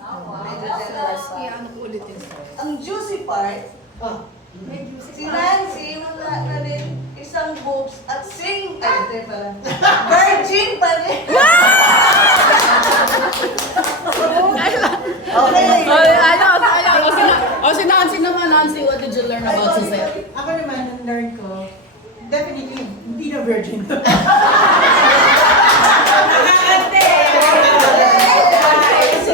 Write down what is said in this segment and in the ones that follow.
Ano ko ulit yung stress? Ang juicy part, si Nancy, wala na rin isang boobs at hindi pala. Virgin pa rin. Okay. Si Nancy naman, Nancy, what did you learn about Suzette? Ako naman, ang learn ko, definitely, hindi na virgin. Kasi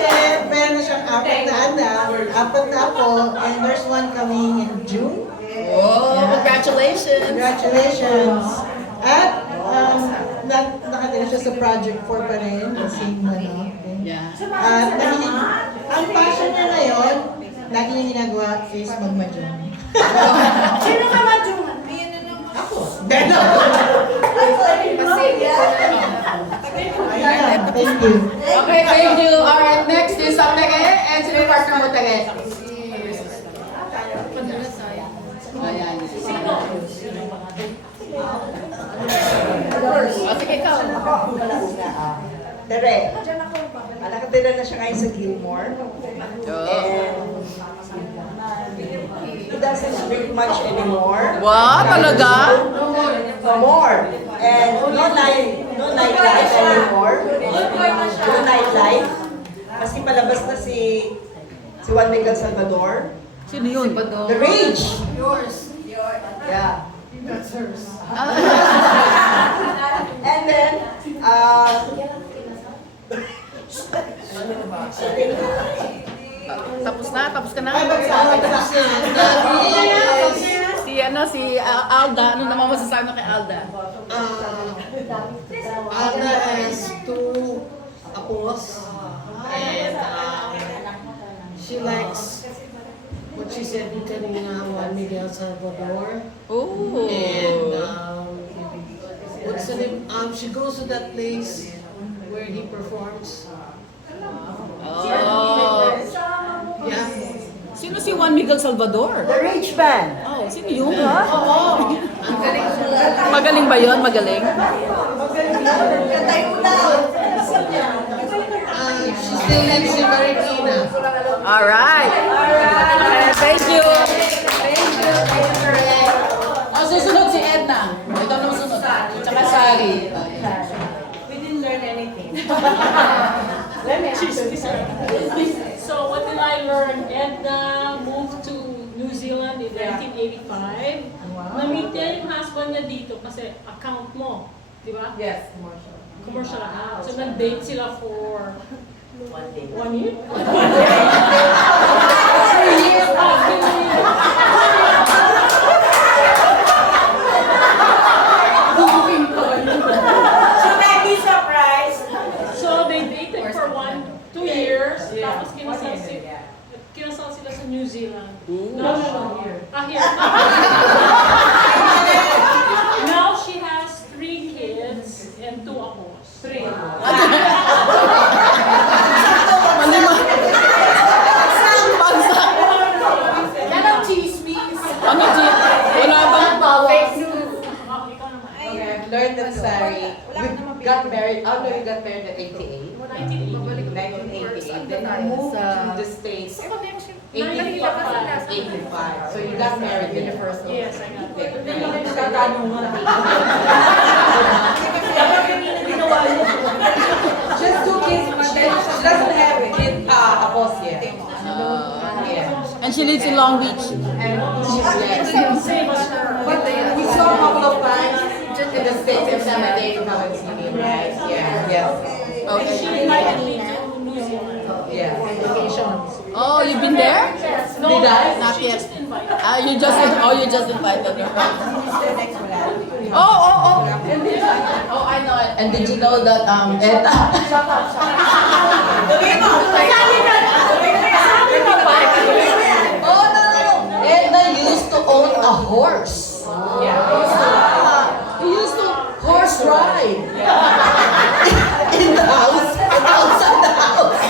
meron na siyang apat na anak, apat na ako, and there's one coming in June. Oh, congratulations! Congratulations! At nakatira siya sa Project 4 pa rin, the same ano. Yeah. At ang passion niya ngayon, lagi niya ginagawa is mag-mahjong. Sino ka madyungan? Ako! Thank you. Okay, thank you. Alright, next is ang Tege. And sino yung partner mo, Tege? Ayan. Sige, ikaw. Tere. Nakatira na siya ngayon sa Gilmore. And he doesn't drink much anymore. Wow, talaga? More. And no nightlife anymore. No nightlife. Maski palabas na si Juan Miguel Salvador. Sino yun? The Rage. Yours. Yeah. That's hers. And then, Tapos ka na? Ay, tapos na. Si Alda. Ano naman masasabi mo kay Alda? Alda has two apos, and she likes what she said kanina, Juan Miguel Salvador. Oh. And what's the name? She goes to that place where he performs. Oh. Yeah. Sino si Juan Miguel Salvador? The Rage Band. Oh, sino yun? Magaling ba yun? Magaling? Katay mo daw. She still lives in Marikina. Alright. Thank you. Susunod si Edna. Ikaw naman sunod. Tsaka Sari. We didn't learn anything. Let me choose this. So what did I learn? Edna moved to New Zealand in 1985. Na-meet niya yung husband niya dito kasi account mo. Di ba? Yes, commercial. Commercial account. So nag-date sila for 1 day. 1 year? 2 years. 2 years. So that be surprised. So they dated for 2 years. Tapos kinasal sila sa New Zealand. No. Here. Now she has 3 kids and 2 apos. 3 Yan ang chismis. Ano chismis? Wala bang fake news? I've learned that Sari, we got married, although we got married at 88, 1988, then I moved to the States 85. So you got married universal. Yes, I got married. Just 2 kids, she doesn't have a kid, apos yet. Yeah. And she lives in Long Beach. And Same as her. but we saw a couple of times in the States every time I dated her in TV, right? Yeah, yes. And she invited me to New Zealand. Yeah. Oh, you've been there? No, Did I? Not she yet. just invited. You just invited her. Oh, I know it. And did you know that Edna? Oh no. Edna used to own a horse. He used to horse ride in the house and outside the house.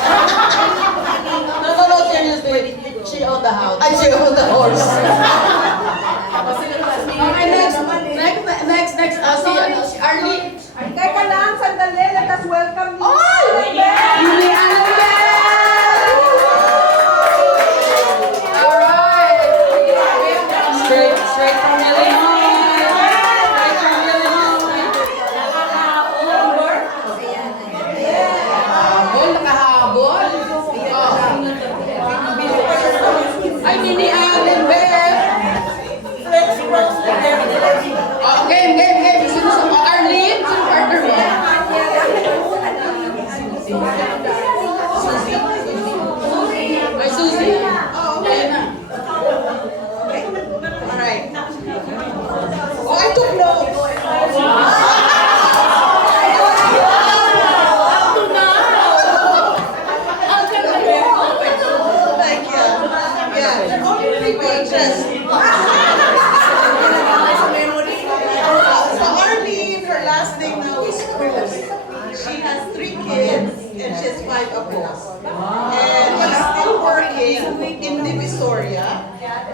No, seriously. She owned the house. And she owned the horse. Okay, next. Si Arlene. Teka lang, sandali. Let us welcome you. Julie Annabelle!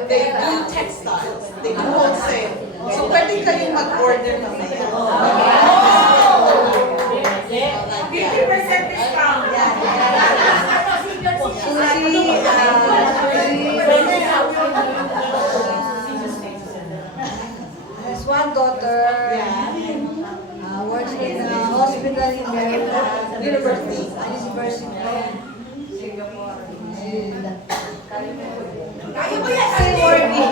They do textiles. They do wholesale. So pwede kayong mag-order mamaya. 50% discount. There's one daughter, works in a hospital in Maryland. University. Singapore. Still working.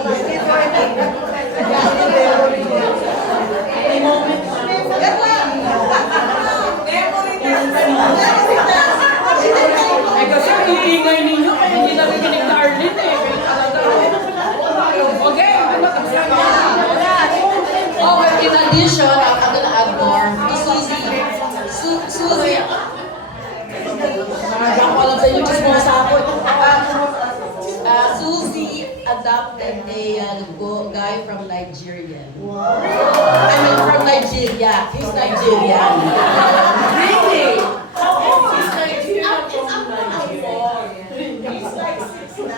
Yan lang. Eh kasi ang iingay ninyo, kaya hindi namin kinig na Arlene eh. Okay, ano Oh, well, in addition, I'm gonna add more to Suzy. Suzy. Ako alam sa inyo, just mga sapot. Suzy adopted a guy from Nigeria. I mean, from Nigeria. He's Nigerian. Really? He's Nigerian from Nigeria. He's like 6'9".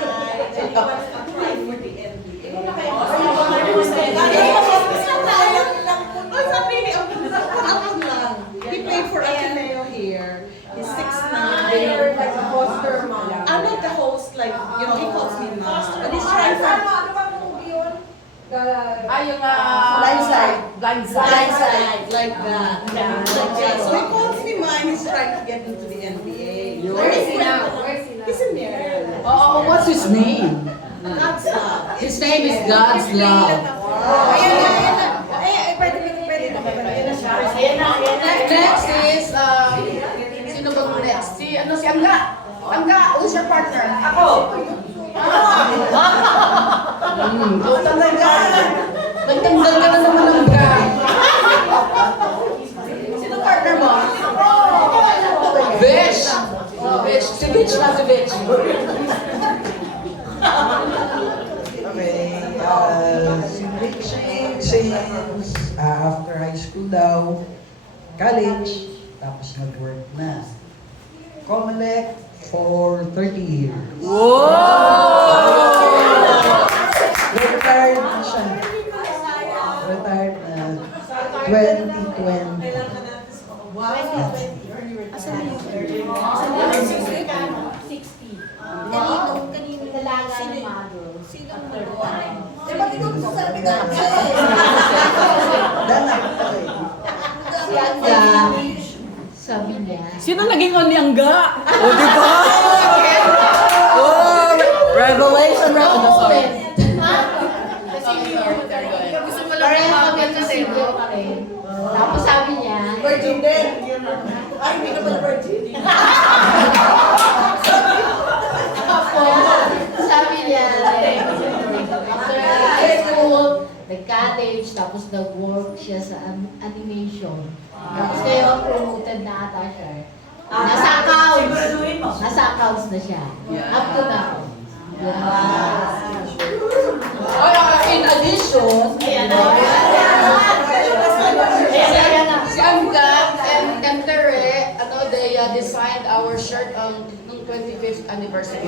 He played for Ateneo here. He's 6'9". Like a foster mom. I'm not the host, like, you know, he calls me mom. But he's trying for... Ano bang movie yun? Yung Blindside. Blindside. Like that. Like that. So he calls me mine. He's trying to get into the NBA. Where is he now? He's in there. Oh, what's his name? God's love. His name is God's Love. Ayan na. Pwede na siya. Next is, sino ba next? Si Angga. Angga, who's your partner? Ako. Go talaga. Nagtanggal ka na naman ng Angga. Sino partner mo? Bish. Bish. Si Bish na si Bish. Okay, si Rich since after high school daw, college, tapos nag-work na. Comelec for 30 years. Retired na siya. Retired na 2020. Kanino dalaga ng mother? Sinong nagawa? Eh, ba't ikaw sasabi ka? Dala. Si Anda. Sabi niya. Sino naging on ni Angga? O, di ba? Oh, revelation. Gusto mo lang yung mga ganito sa'yo pa rin. Tapos sabi niya, Virgin din. Ay, hindi ka pala virgin. sabi niya, after high school, nag-cottage, tapos nag-work siya sa animation. Tapos ngayon, promoted na ata siya. Nasa accounts na siya. Up to now. In addition, si Angga and Tere, they designed our shirt on 25th anniversary.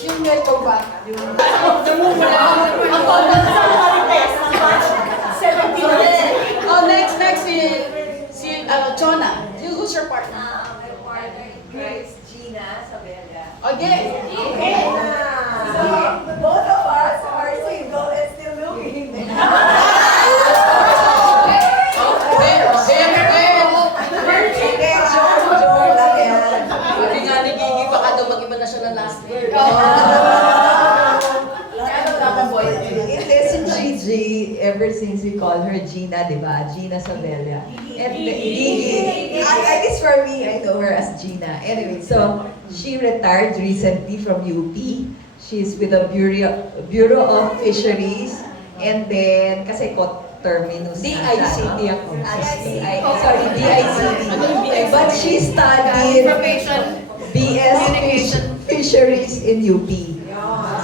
Yung may ba? Oh, next si Chona. Who's your partner? My partner is Gina Sabella. Okay. Both of us are single and still looking. Hindi nga ni Gigi, baka daw mag-iba na siya ng last word. Hindi, si Gigi, ever since we call her Gina, di ba? Gina Sabella. And Gigi, I guess for me, I know her as Gina. Anyway, so she retired recently from UP. She's with the Bureau of Fisheries. And then, kasi terminus DICT ako. Sorry, DICT. But she studied BS Fisheries in UP.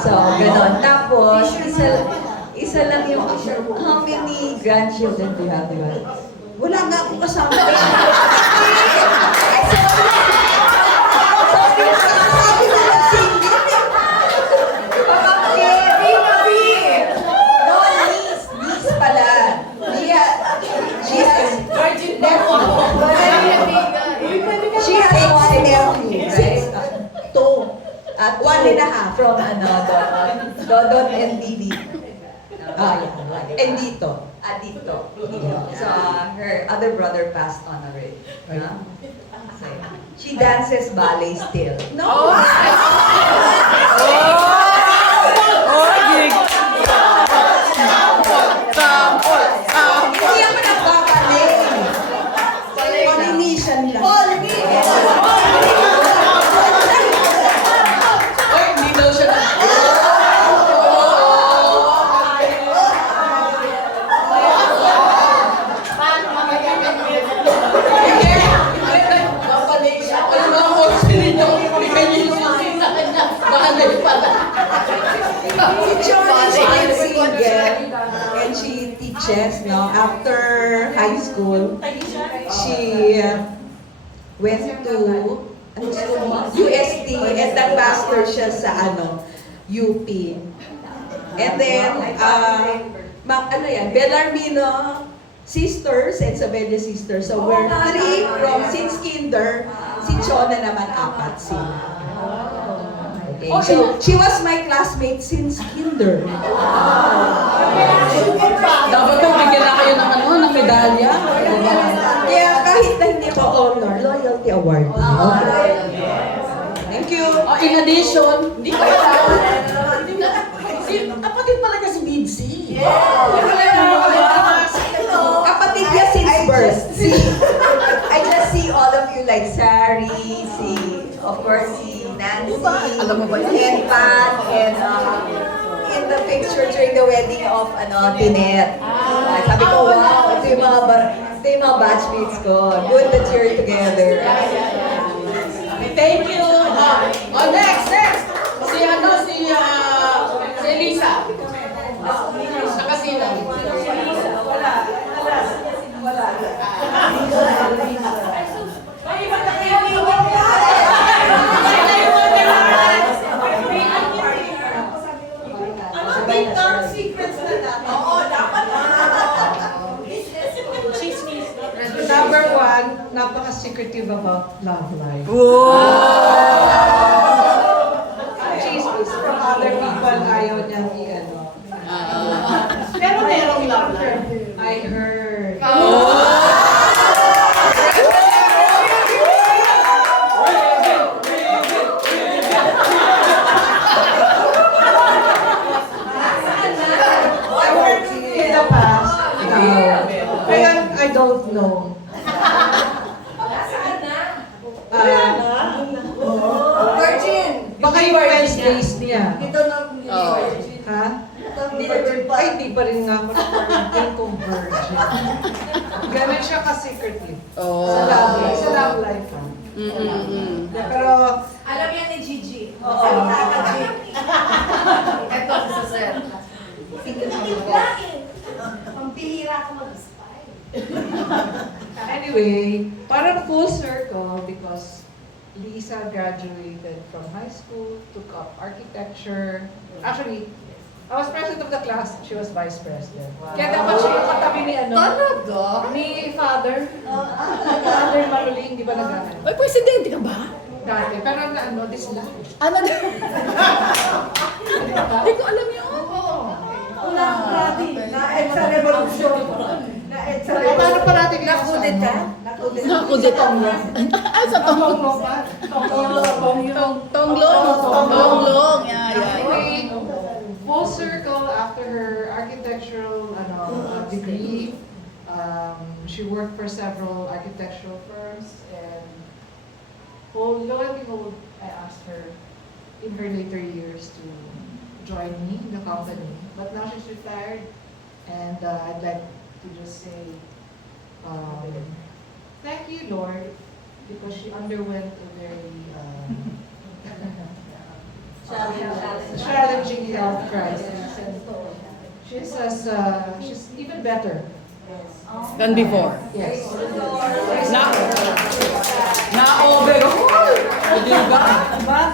So, ganon. Tapos, isa lang yung, how many grandchildren do you have, di ba? Wala nga akong kasama. Sorry, sabi na lang single. At 1.5. from Dodon and Didi. Yeah. And dito. Dito. So, her other brother passed on already. No? So, she dances ballet still. No! Hindi ako nagbabalay. Polynesian lang. Ay, hindi daw siya na. Si Johnny, she is single and she teaches, no? After high school, she went to ano school mo? UST and nag-master siya sa UP. And then, ano yan, Bellarmino sisters and Sabella sisters. So we're 3 from since kinder, si Chona naman 4 sila. Okay. So, she was my classmate since kinder. Dapat na bigyan na kayo ng medalya. Kaya kahit na hindi ko honor, loyalty award. Okay. Thank you. In addition, hindi ko kapatid pala niya si Bibsy. Kapatid niya since birth. I just see all of you like Sari, of course, si Nancy, Alam mo ba yan? and Pat, and in the picture during the wedding of Tinette. Sabi ko, wow, ito yung mga batchmates ko. Good that you're together. Thank you. Next. Si Lisa. Nakasila. Number 1, napaka-secretive about love life. Chismis from other people, ayaw niya Pero merong love life. I heard. In the past, kaya I don't know. Virgin! Baka yung Wednesdays niya. Ito na Ha? Ay, di pa rin nga ako nag-virgin kung virgin. Ganun siya ka-secretive. Sa love life. Ha? Pero, Alam yan ni Gigi. oo. Ito sa sir. Ang bihira ko mag-spy. Anyway, parang full circle because Lisa graduated from high school, took up architecture. Actually, I was president of the class, she was vice president. Kaya dapat siya yung katabi ni Talaga? ni father. Father Maluling, di ba nag-ano? Ay, presidente ka ba? Dati, pero dislodged. Ano na? Hindi ko alam yun. Una, grabe. Na-ed sa revolusyon. Na-ed sa Paano pa natin kayo Nakudit ka? Nakudit. Ay, sa Tonglong. Tonglong. Yeah. Anyway, full circle after her architectural degree. She worked for several architectural firms and lo and behold, I asked her in her later years to join me in the company. But now she's retired and I'd like to just say thank you, Lord, because she underwent a very challenging health crisis. And she's even better. Than before. Yes. Na-overhaul. O, diba?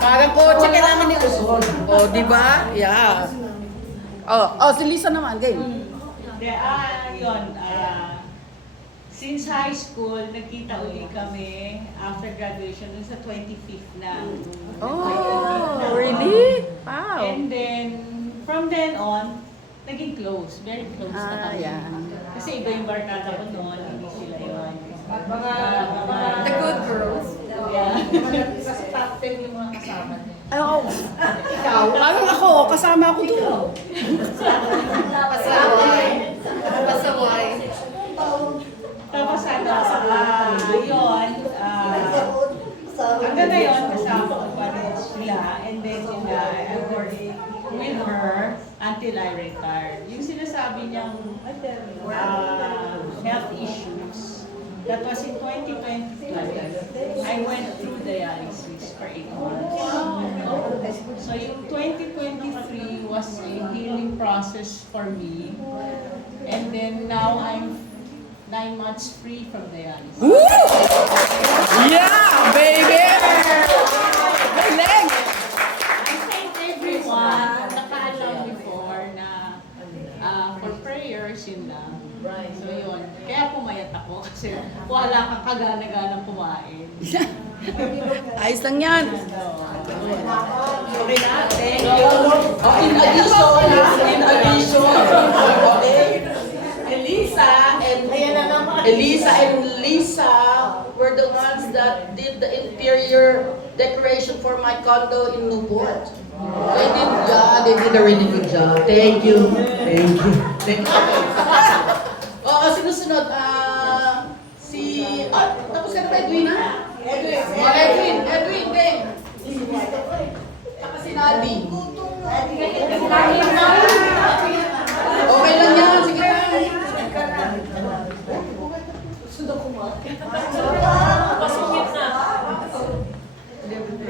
Parang kotse kailangan ni Usol. O, diba? Yeah. Si Lisa naman, game. Yun, since high school, nagkita uli kami after graduation dun sa 25th na. Oh, really? Wow. And then, from then on, naging close. Very close na Ah, kami. yeah. Kasi iba yung barkada ko noon, hindi sila yun. The good girls. Yeah. Kasi top 10 yung mga kasama niya. Oh, ikaw? Parang ako, kasama ako doon. Tapos yun, hanggang ngayon, kasama ko pa rin sila. And then, I worked with her until I retired. Yung sinasabi niyang health issues, that was in 2022. I went through dialysis for 8 months. So yung 2023 was a healing process for me. And then now I'm 9 months free from dialysis. Woo! Yeah, baby! Galing! I thank everyone nakaalam before na for prayers, yun lang. So yun, kaya pumayat ako kasi wala kang kagana-ganang kumain. Ayos lang yan. Okay na, thank you. Oh, in addition, okay? Elisa and Lisa were the ones that did the interior decoration for my condo in Newport. They did a really good job. Thank you. Thank you. Sinusunod, tapos ka na ba, Edwina? Edwin, hindi. Saka si Nadi. Okay lang yan, sige lang.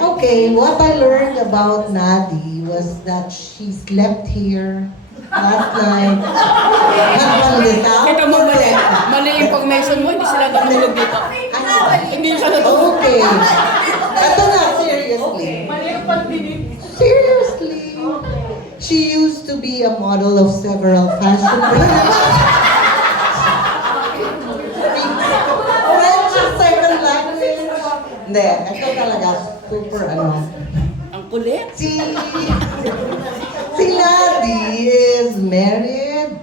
Okay, what I learned about Nadi was that she slept here last night. Husband is out. Kita mo mali. Mali yung information mo, hindi sila natulog dito. Hindi siya natulog. Okay. Ito na, seriously. Seriously. She used to be a model of several fashion brands. French is second language. Hindi, ito talaga super Ang kulit. Si Nadi is married.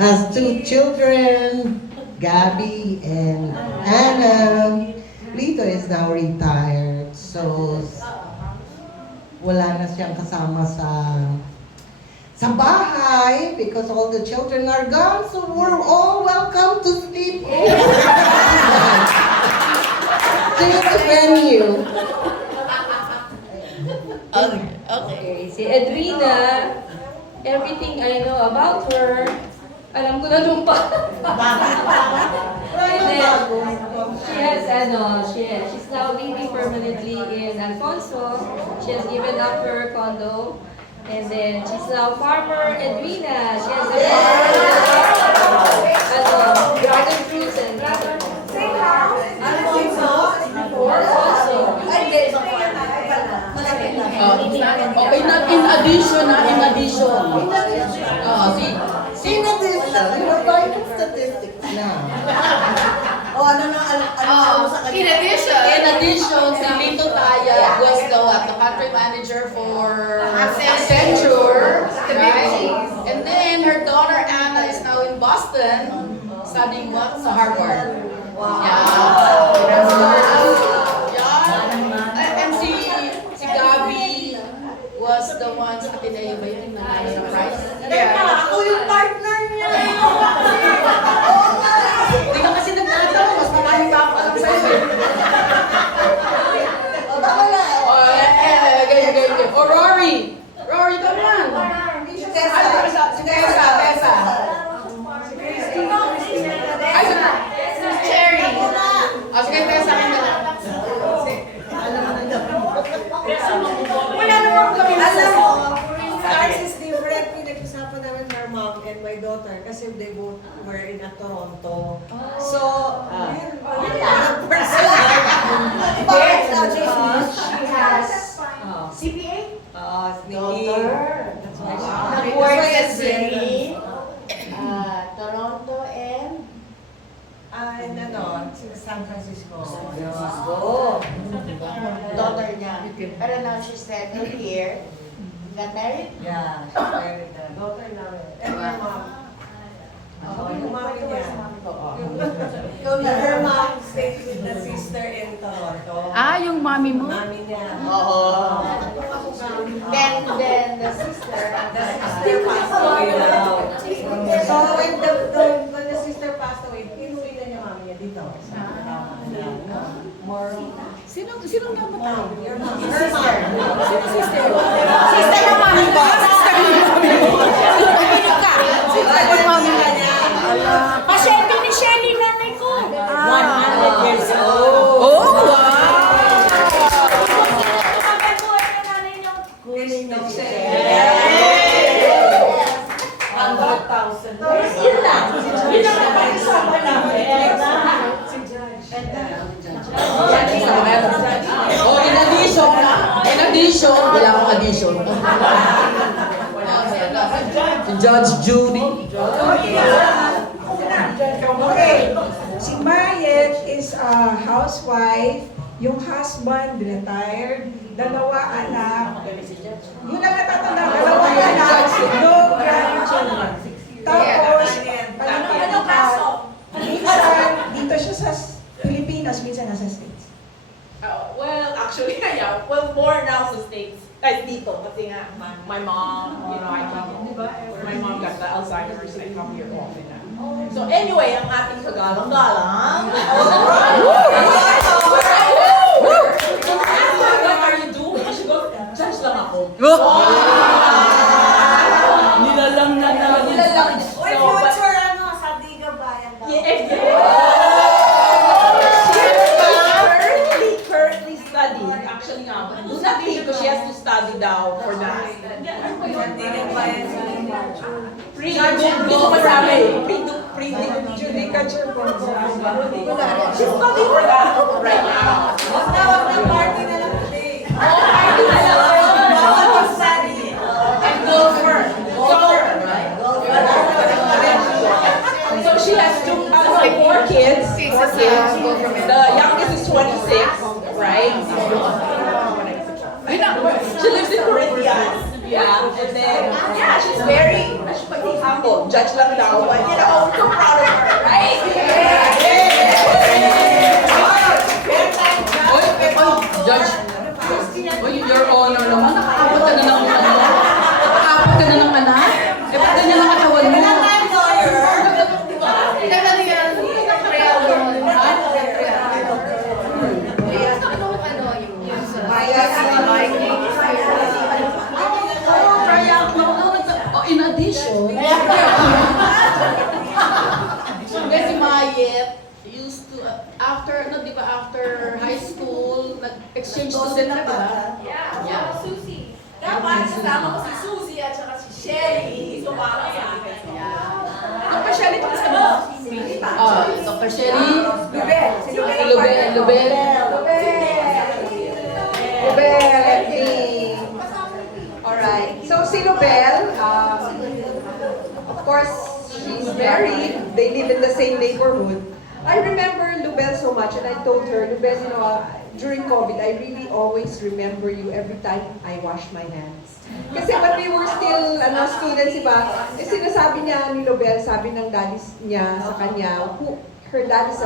Has 2 children, Gabby and Anna. Lito is now retired, so wala na siyang kasama sa bahay because all the children are gone, so we're all welcome to sleep over. To the venue. Okay, si Edwina, everything I know about her, alam ko na nung pa. And then, she's now living permanently in Alfonso. She has given up her condo. And then, she's now farmer Edwina. She has a farm, dragon fruits and Alfonso. Okay na, in addition. In addition, you're going to statistics now. In addition, si Lito Taya was the country manager for Accenture, right? And then her daughter Anna is now in Boston, studying what? Sa Harvard. And si Gabby was the one sa Ateneo ba yun? Nanalo ng prize? Ako yung partner niya. Hindi ka kasi nagtatanong, mas marami pa ako alam sa'yo. Ganyan. O Rory, ito yan. Si Tessa. Cherry. Sige, Tessa, akin na lang. Wala naman kami. Alam mo, ours is different. Pinag-usapan namin my mom and my daughter kasi they both were in Toronto. So, she has CPA. That's why she works as Jenny. San Francisco. Daughter niya. Pero now she's settled here. Got married? Yeah, she's married na. Daughter namin. And her mom. Yung mami niya. Her mom stays with the sister in Toronto. Yung mami mo? Mami niya. Oo. Then the sister. Still passed away now. So when the sister passed away, inuwi na niya mami niya dito. More. Sinong namatay? Your mom. Her sister. Sister ng mami ko. Sister ng mami ko. Sister ng mami ka niya. Pasyente ni Shelly, nanay ko. 100 years old. Oh, wow! Kunin ng Yun lang. Yun lang ang pag-isama namin. In addition, wala akong addition. Si Judge Judy. Okay, si Mayet is a housewife, yung husband retired, dalawa anak. Yun lang natatanda, dalawa anak, no grandchildren. Tapos, minsan, dito siya sa Pilipinas, minsan nasa States. Well, actually, yeah. Well, more now sa States. Ay, dito. Kasi nga, my mom, you know, my mom got the Alzheimer's. I come here often now. So anyway, ang ating kagalang-galang. What are you doing? She goes, judge lang ako. Nilalang na namin. Nilalang. Uy, future ano, Sandiga Bayan daw. Currently studying. Actually nga, nung natin ko, she has to study daw for that. Sandiga Bayan sa Gusto masabi. Judicature po. She's studying for that right now. Tawag ng party na lang today. Party na lang. Bawal mag-study. And golfer. So she has four kids. The youngest is 26, right? She lives in Corinthians. Yeah, and then, yeah, she's very humble. Judge lang daw, but you know, so proud of her, right? Judge, Your Honor naman, nakakapot ka na ng anak. Nakakapot ka na ng anak? Ba't ganyan ang katawan mo? In addition, si Mayet used to, after high school, nag-exchange student na, diba? Yeah. Susie. Dapat kasama ko si Susie at saka si Shelly. Sumama sa akin. Dr. Shelly, ito kasi mo? Dr. Shelly. Lubel. Alright, so si Lubel, of course, she's married. They live in the same neighborhood. I remember Lubel so much, and I told her, Lubel, you know, during COVID, I really always remember you every time I wash my hands. Kasi when we were still students, diba, sinasabi niya ni Lubel, sabi ng daddy niya sa kanya, her dad is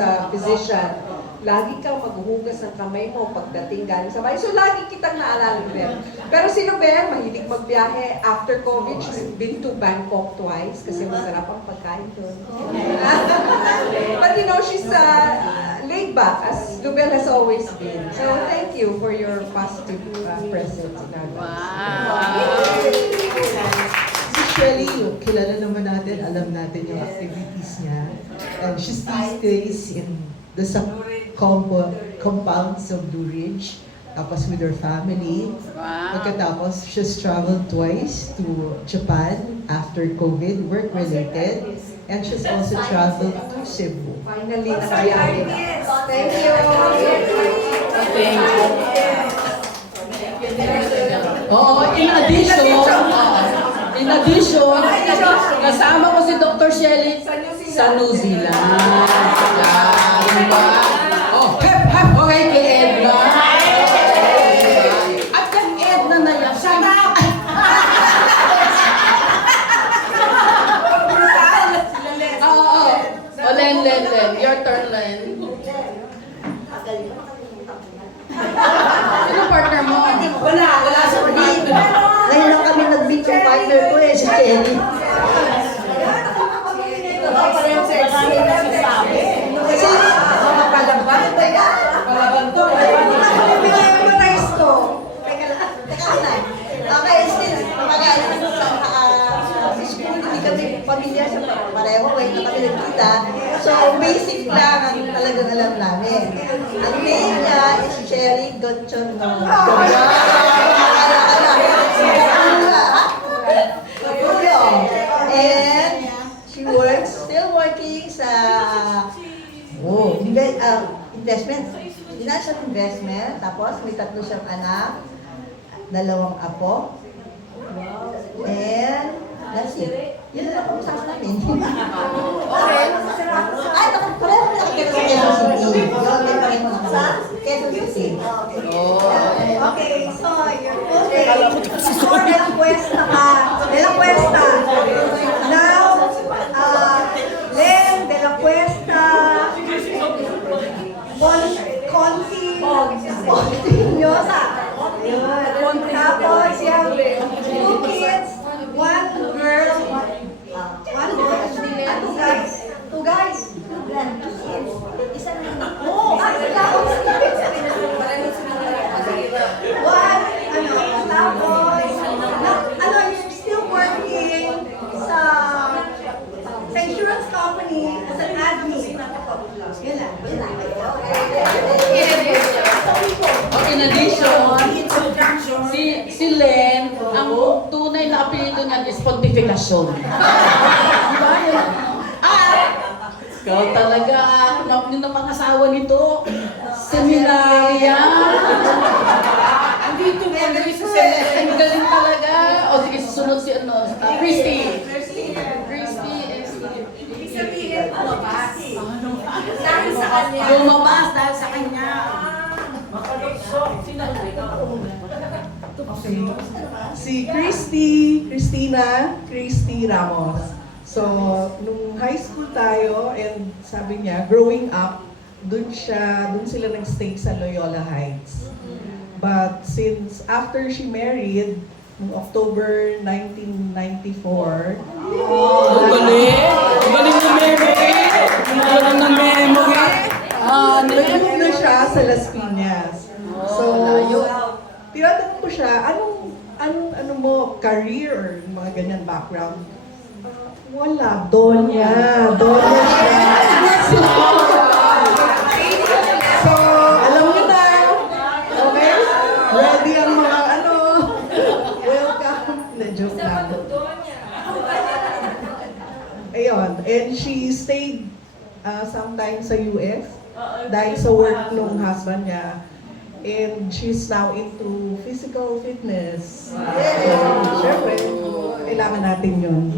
a physician, lagi kang maghuhugas ng kamay mo pagdating galing sa bahay. So, lagi kitang naalala, Lubel. Pero si Lubel, mahilig magbiyahe. After COVID, she's been to Bangkok twice kasi masarap ang pagkain doon. But you know, she's laid back, as Lubel has always been. So, thank you for your positive presence in our lives. Si Shelly, kilala naman natin, alam natin yung activities niya. And she still stays in the compounds of Blue Ridge, tapos with her family. Wow. Pagkatapos, she's traveled twice to Japan after COVID, work-related. And she's also traveled to Cebu. Finally, nakabiyahe. Thank you. In addition, kasama ko si Dr. Shelly Sa New Zealand. Yan, diba? Oh, hep, hep, okay kay Edna. At yung Edna na yan. Shut up! Oo. O, Len. Your turn, Len. Sino partner mo? Wala sa meet. Ngayon lang kami nag-meet yung partner ko si Jenny. Kasi, mga palaban. Palaban to. Bigay mo yung rice ko. Teka lang. Okay, still, sa school, hindi kami pamilya sa pareho. Ngayon na kami nagkita. So, basic lang ang talagang alam namin. Ang name niya is Cherry Gotchon. And she works, still working sa investment. Financial investment. Tapos may 3 siyang anak, 2 apo. And that's it. Yun lang ang usapan namin. Okay. Ay, pareho na nakikita sa Quezon City. Yun, pareho na sa Quezon City. Okay, so your full name, De La Cuesta ka. De La Cuesta. Now, Len De La Cuesta. Continuosa. Tapos yung 2 kids, 1 girl, 1 boy, 2 guys. 2 guys. Oh, you're still working sa insurance company as an admin. Yun lang. In addition, si Len, ang tunay na apelyido niya is Pontificación. Diba yun? Ikaw talaga, yung pangasawa nito, seminarya. Dito mo, ang galing talaga. O sige, susunod si Christy. Lumabas dahil sa kanya. Si Christy Ramos. So, nung high school tayo, and sabi niya, growing up, dun sila nag-stay sa Loyola Heights. But since after she married, noong October 1994, nag-move na siya sa Las Piñas. So, tinatanong ko siya, anong mo, career or mga ganyan background? Wala, Donya siya. So, alam mo na, okay? Ready ang mga welcome. Na-joke lang. Ayun, and she stayed sometime sa US dahil sa work ng husband niya. And she's now into physical fitness. Siyempre, kailangan natin yun.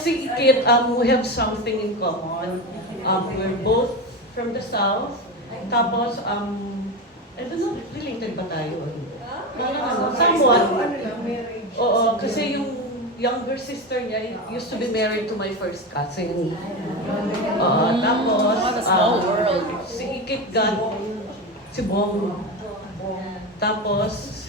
Si Kit, we have something in common. We're both from the South. Tapos, I don't know, related ba tayo? Somewhat. Oo, kasi yung younger sister niya used to be married to my first cousin. Tapos, si Kit got si Bong. Tapos,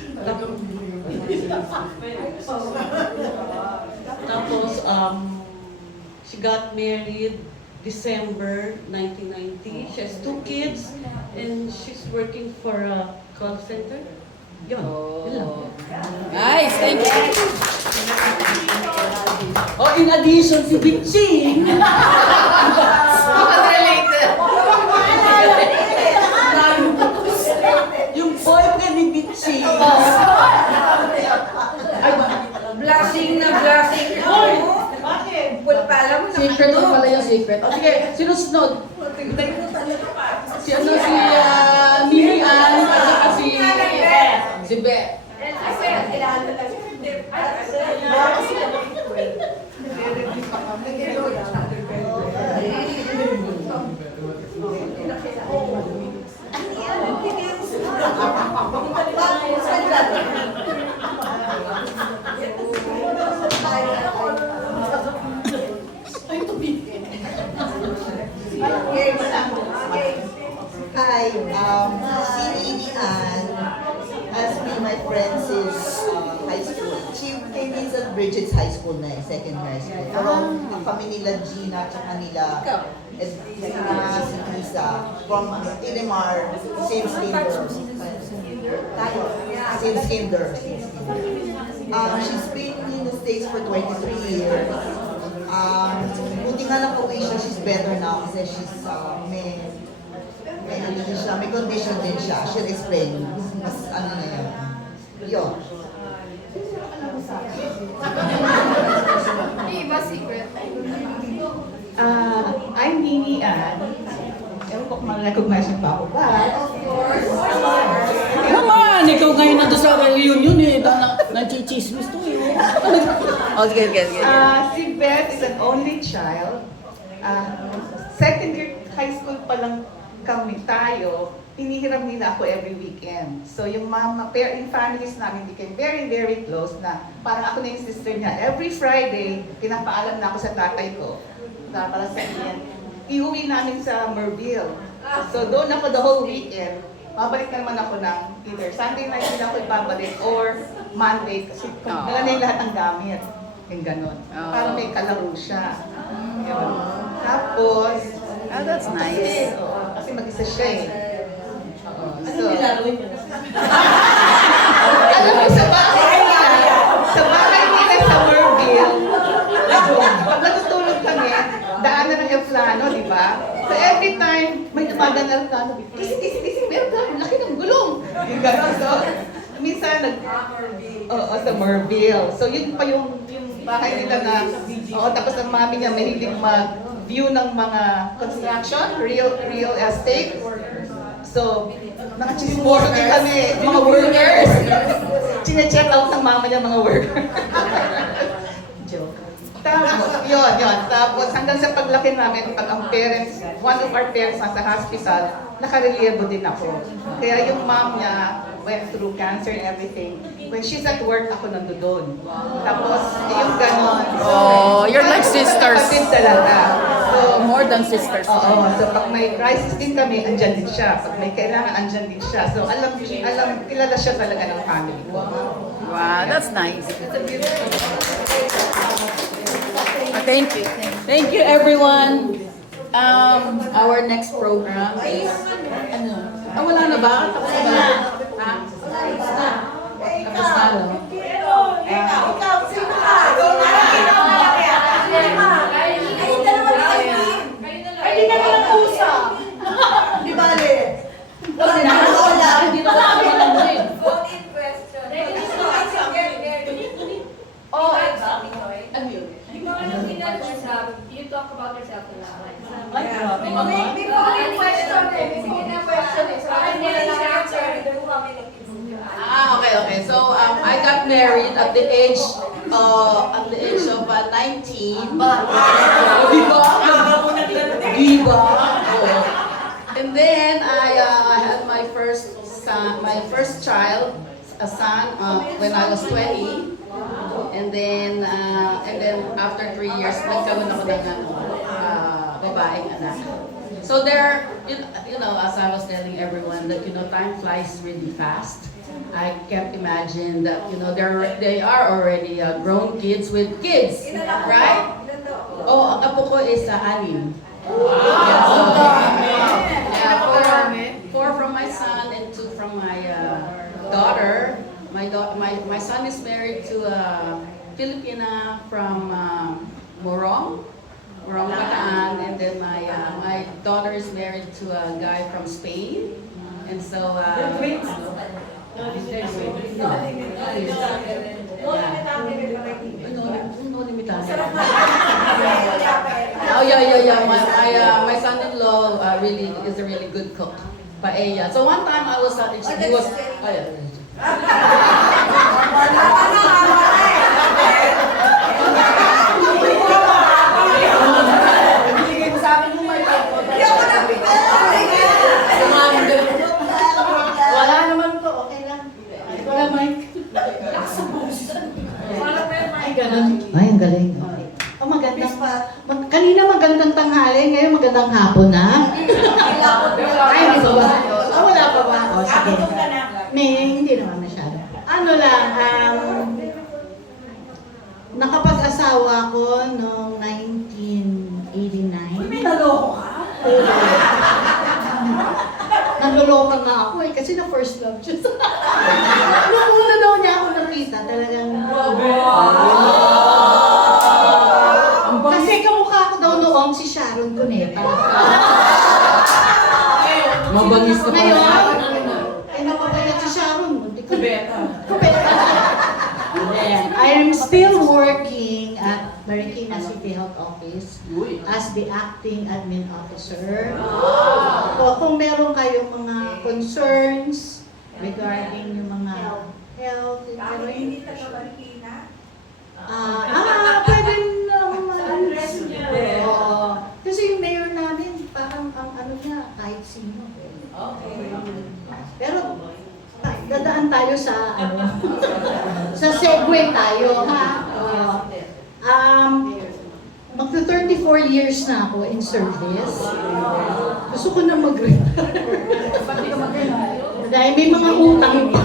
she got married December 1990. She has 2 kids and she's working for a call center. Yun. Nice, thank you. Oh, in addition, si Bitching. Related. Yung boyfriend ni Bitching. Blushing na blushing. Bakit? Wala pa alam mo Secret mo pala yung secret. O sige, sinusunod. Si Mimi Ann, at saka si Beth. Hi, si Nini Ann has been my friend since high school. She came in sa Bridget's High School na second high school. Pero kami nila Gina, tsaka nila si Lisa from Ilimar, since kinder. She's been in the States for 23 years. Buti nga lang pauwi siya, she's better now kasi she's may condition din siya. She'll explain. Mas ano na yun. Yun. Iba secret. I'm Nini Ann. Ewan ko kung ma-recognize niyo pa ako ba? Of course. Naman, ikaw ngayon na doon sa reunion eh. Nag-chichismis to eh. Okay. Si Beth is an only child. Second year high school pa lang kami tayo, hinihiram nila ako every weekend. So yung yung families namin became very, very close na parang ako na yung sister niya. Every Friday, pinapaalam na ako sa tatay ko na para sa iyan. Iuwi namin sa Merville. So doon ako the whole weekend. Babalik na naman ako ng either Sunday night din ako ibabalik or Monday kasi dala na yung lahat ng gamit. Yung ganon. Para may kalaro siya. Yun. Tapos, that's nice. Kasi mag-isa siya eh. So, alam mo, sa bahay nila sa Merville, pag natutulog kami, daanan ng aeroplano, di ba? So every time may tumagan na aeroplano, kising, meron laki ng gulong. Yung gano'n. So, minsan sa Merville. So yun pa yung bahay nila na, tapos ang mami niya mahilig mag-view ng mga construction, real estate. So, nakachismoso din kami, mga workers. Chine-check out ng mama niya mga workers. Joke. Tapos, yun. Tapos hanggang sa paglaki namin, pag ang parents, one of our parents nasa hospital, nakareliebo din ako. Kaya yung mom niya went through cancer and everything. When she's at work, ako nandoon. Tapos, yung ganon. Oh, you're like sisters. Kapatid talaga. So, more than sisters. Oo. So, pag may crisis din kami, andyan din siya. Pag may kailangan, andyan din siya. So, kilala siya talaga ng family ko. Wow, that's nice. Thank you. Thank you, everyone. Our next program is wala na ba? Tapos na ba? Ha? Tapos na, no? Ay, di na lang pusa. Di ba, Le? Wala na. Vote in question. You talk about yourself a lot. May voting question eh. May voting question eh. So, I want to answer. Okay. So I got married at the age of 19. Diba? And then I had my first child, a son, when I was 20. And then after 3 years, nagkaroon ako ng babaeng anak. So there, you know, as I was telling everyone, that time flies really fast. I can't imagine that they are already grown kids with kids, right? Oh, ang apo ko is 6. Four from my son and 2 from my daughter. My son is married to a Filipina from Morong, Bataan, and then my daughter is married to a guy from Spain, and so. No limitado. Oh yeah. My son-in-law really is a really good cook. Paella. So one time I was he was. Oh yeah. Wala naman po, okay lang. Wala, Mike. Ay, ganun. Ay, ang galing. Oh, kanina magandang tanghali, ngayon magandang hapon na. Ay, hindi ba? sige. Hindi naman masyado. Ano lang, nakapag-asawa ko noong 1989. May naloko ka? Nanloloka nga ako kasi na first love siya. Nung una daw niya ako nakita, talagang... Kasi kamukha ko daw noon si Sharon Cuneta. Mabangis ka Ngayon, pala. ay napapayat si Sharon. Kubeta. I'm still working at Marikina City Health Office as the acting admin officer. So, kung meron kayong mga concerns regarding yung mga health, Hindi ka sa Marikina? pwede naman. Kasi yung mayor namin, parang ang ano niya, kahit sino. Pero, dadaan tayo sa sa segue tayo, ha? Magto 34 years na ako in service. Gusto ko na mag-retire. Dahil may mga utang pa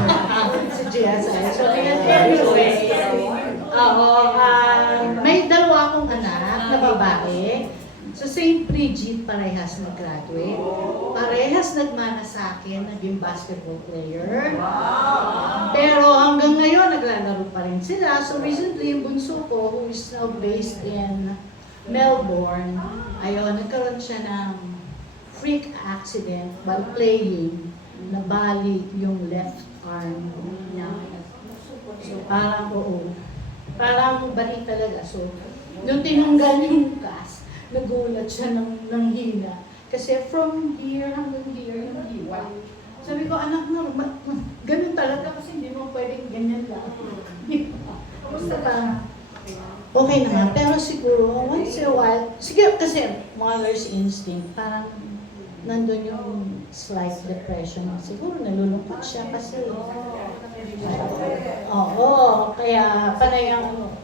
sa GSI. So, anyway, may dalawa akong anak na babae. Sa St. Bridget, parehas nag-graduate. Parehas nagmana sa akin, naging basketball player. Pero hanggang ngayon, naglalaro pa rin sila. So recently, yung bunso ko, who is now based in Melbourne, nagkaroon siya ng freak accident while playing. Nabali yung left arm niya. So parang bali talaga. So, nung tinanggal yung cast, nagulat siya ng hina. Kasi from here hanggang here, yung hiwa. Sabi ko, anak na, ganun talaga kasi hindi mo pwedeng ganyan lang. Basta ka, okay naman. Pero siguro, once in a while, siguro kasi mother's instinct, parang nandun yung slight depression. Siguro nalulungkot siya kasi, kaya panay ang,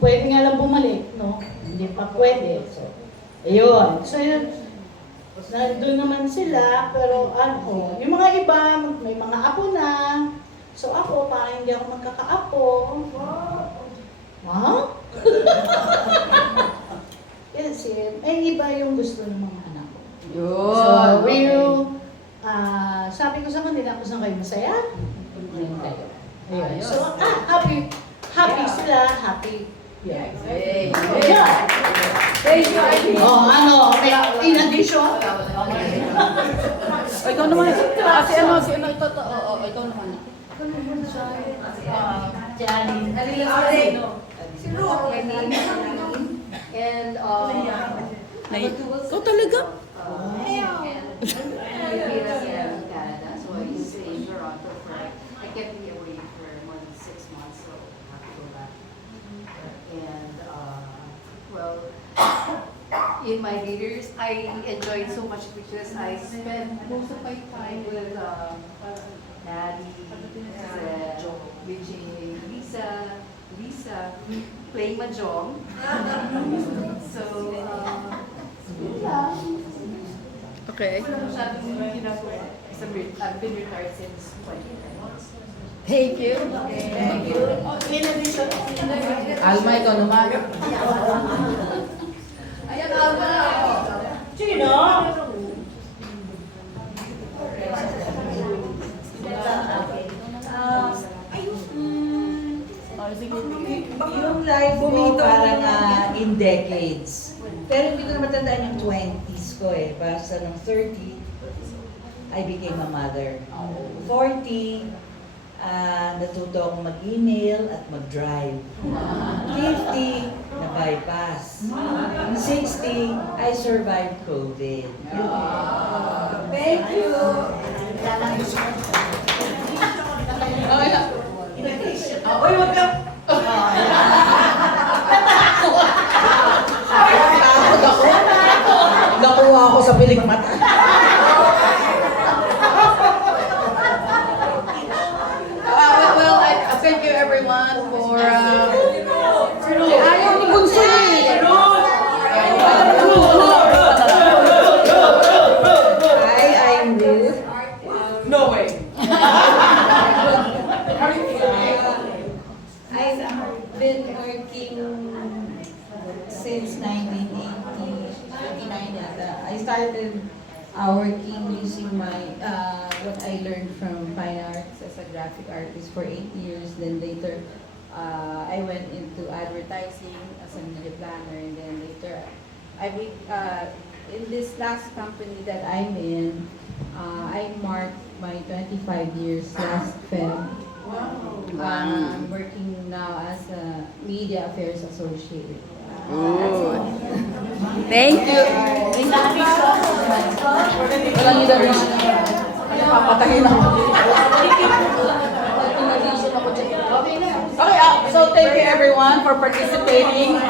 pwede nga lang bumalik, no? Hindi pa pwede. So, ayun. So, yun, nandun naman sila, pero yung mga iba, may mga apo na. So, ako, parang hindi ako magkakaapo. Ha? Kasi, iba yung gusto ng mga anak ko. So, sabi ko sa kanila, kung saan kayo masaya, ngayon kayo. Ayun. So, happy sila, happy. Yeah. Thank you, Ivy. In addition? Ikaw naman. Si ano, ito, ikaw naman. Janine. Si Ruth. And Ikaw talaga? Canada, so I stayed in Toronto I can't be away for more than 6 months, so I have to go back. And in my leaders, I enjoyed so much because I spent most of my time with Daddy, Vijay, Lisa, playing mahjong. So, Okay. I've been retired since 2010. Thank you. Thank you. In addition, Alma, ikaw naman. Ayan, Alma. Sino? Yung life ko parang in decades. Pero hindi ko na matandaan yung 20s ko eh. Basta ng 30, I became a mother. 40, natuto akong mag-email at mag-drive. 50, na-bypass. 60, I survived COVID. Thank you. Uy, wag ka! Takot ako. Nakuha ako sa piling mata. Well, I thank you everyone for ayaw ni Bunso eh. Hi, I'm Ruth. No way! started working using my what I learned from fine arts as a graphic artist for 8 years. Then later, I went into advertising as a media planner, and then later, in this last company that I'm in, I marked my 25 years last Feb. I'm working now as a media affairs associate. Thank you. Walang leadership. Papatayin ako. Okay, so thank you everyone for participating.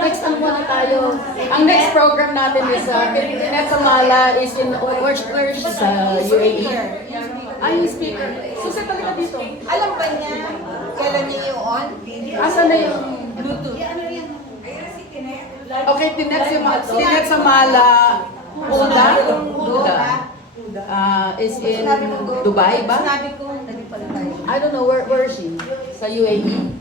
Next ang muna tayo. Ang next program natin is Tinette Samala is in where's sa UAE. Ay, yung speaker. Suset talaga dito. Alam ba niya kailan niya yung on? Asan na yung Bluetooth? Okay, Tinette Samala Huda is in Dubai ba? I don't know, where is she? Sa UAE?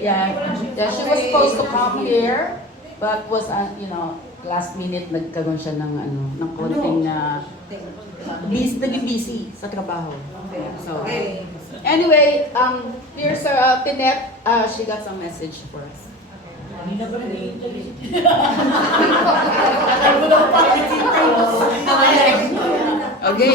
Yeah, she was supposed to come here, but was, last minute nagkaroon siya ng konting naging busy sa trabaho. So, anyway, here's Tinette, she got some message for us. Okay.